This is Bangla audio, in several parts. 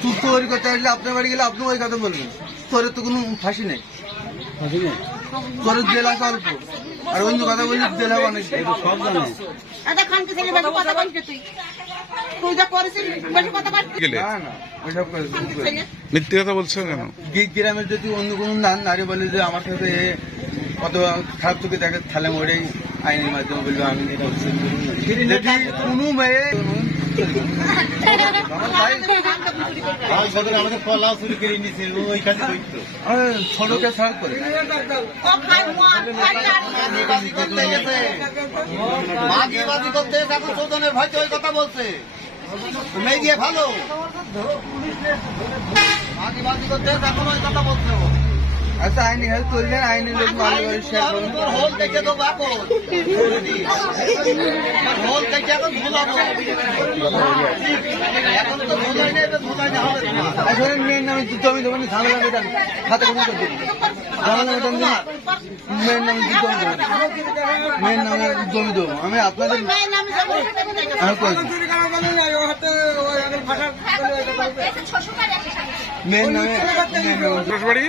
তুই চোরি করতে আসলে আপনার বাড়ি গেলে আপনি ওই কথা বলবেন। চোরের তো কোনো ফাঁসি নেই, চোরের জেল আছে অল্প, আর অন্য কথা বললে জেল হবে অনেক। সব জানে মিথ্যে কথা বলছো কেন? গ্রামের যদি অন্য কোনো নারী বলে যে আমার সাথে কত খারাপ চোখে দেখে, তাহলে ওটাই আইনের মাধ্যমে বলবো আমি করছি। যদি কোনো মেয়ে ছোটকে ছাড় করে ভয়তে ওই কথা বলছে মেয়ে দিয়ে ভালো বাজি করতে এখন ওই কথা বলছে। আচ্ছা আইনি হেল্প করলেন, আইনি লোক হোল দেখে দেবো হোল দেখে এখন ভুলাবো, এখন তো ভুলাই নেই, ভুলাই না হবে। আসলে মেয়ের নামে জমি দেবেন, ঝামেলা মেটান, খাতা কোনো করতে ঝামেলা মেটান দিন, মেয়ের নামে জমি দেবেন, মেয়ের নামে জমি দেবো আমি আপনাদের আমি কয়েছি মেয়ের নামে বাড়ি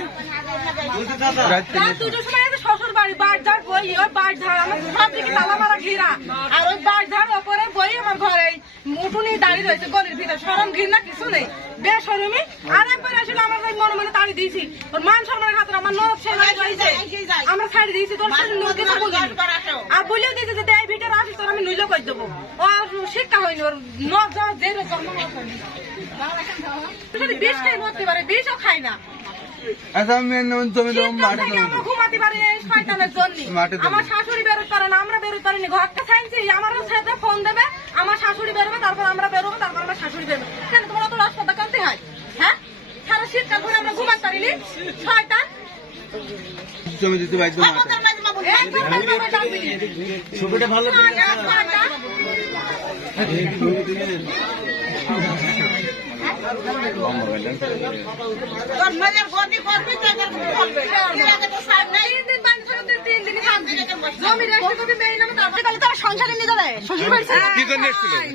শ্বশুর বাড়ি বাড়ঝাড় বই, ওই বাড়ঝাড় আমার সব দিকে তালা মারা ঘিরা, আর ওই বাড়ঝাড় ওপরে বই আমার ঘরে মুঠুনি দাঁড়িয়ে রয়েছে গলির ভিতরে, সরম ঘির না কিছু নেই, বেসরমি। আর একবার আসলে আমার মনে মনে তাড়ি দিয়েছি, ওর মান সম্মানের খাতে আমার নখ আমরা ছাড়ি দিয়েছি, তোর আর বলেও দিয়েছি যে এই ভিতরে আসিস তোর আমি নইলে করে দেবো। ওর শিক্ষা হয়নি, ওর নখ যাওয়া যে বিষ খাই মরতে পারে, বিষও খাই না। আচ্ছা মেয়ের নামে জমি দেবো, মাঠে আমরা ঘুমাতে পারি শয়তানের জন্য, আমার শাশুড়ি বেরোতে পারে না, আমরা বেরোতে পারি না, ঘরটা খাইছি আমার সাথে ফোন দেবে, আমার শাশুড়ি বেরোবে, তারপর আমরা বেরোবো, তারপর আমার শাশুড়ি বেরোবে। কেন তোমার তো রাস্তাটা করতে হয়? হ্যাঁ, সারা শীতকাল ধরে আমরা ঘুমাতে পারিনি, শয়তান জমি দিতে পারবে ছবিটা ভালো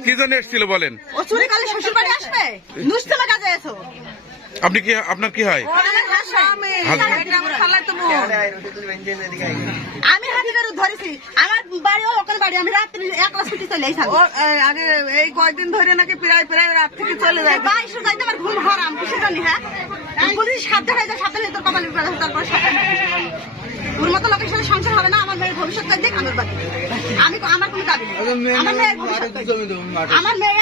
কি জন্য এসেছিল বলেন? ও চুরি করলে শ্বশুর বাড়ি আসবে, নুসতলা কাজে এসো। আপনি কি, আপনার কি হয়? আমি হাজির ধরেছি, আমার বাড়ি ওখানে বাড়ি, আমি রাত্রি একলা ছুটি চলে এসেছি। আগে এই কয়েকদিন ধরে নাকি প্রায় প্রায় রাত থেকে চলে যায়। বাইশে যাইতে আমার ঘুম হারাম, কিসে জানি। হ্যাঁ, বলছি সাবধান হয়ে যায়, সাবধান হয়ে তোর কপালে তারপরে সাবধান। ওর মতো লোকের সাথে সংসার হবে না, আমার মেয়ের ভবিষ্যৎ দেখ আমার বাকি, আমি আমার কোনো দাবি নেই। আমার মেয়ের ভবিষ্যৎ, আমার মেয়ে